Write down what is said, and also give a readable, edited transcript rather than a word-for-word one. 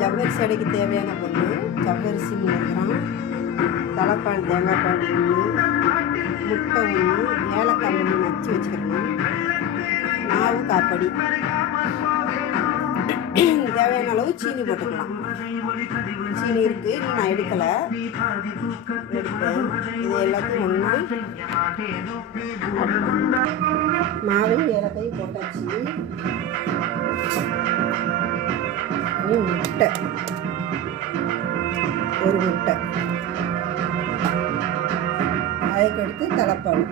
ஜவ்வரிசி அடைக்கு தேவையான பொருள் ஜவ்வரிசி 3 கிராம், தலைப்பால் தேங்காய் பால் 1, முட்டை 1, ஏலக்காய் 1 நச்சு வச்சுக்கிறணும், மாவு காப்படி, தேவையான அளவு சீனி போட்டுக்கலாம். சீனி இருக்குது, நான் எடுக்கலை, எடுப்பேன். இது எல்லாத்தையும் ஒன்றா மாவையும் ஏலக்காயும் போட்டாச்சு. முட்டை, ஒரு முட்டை, அதுக்கு அடுத்து தலைப்பால்.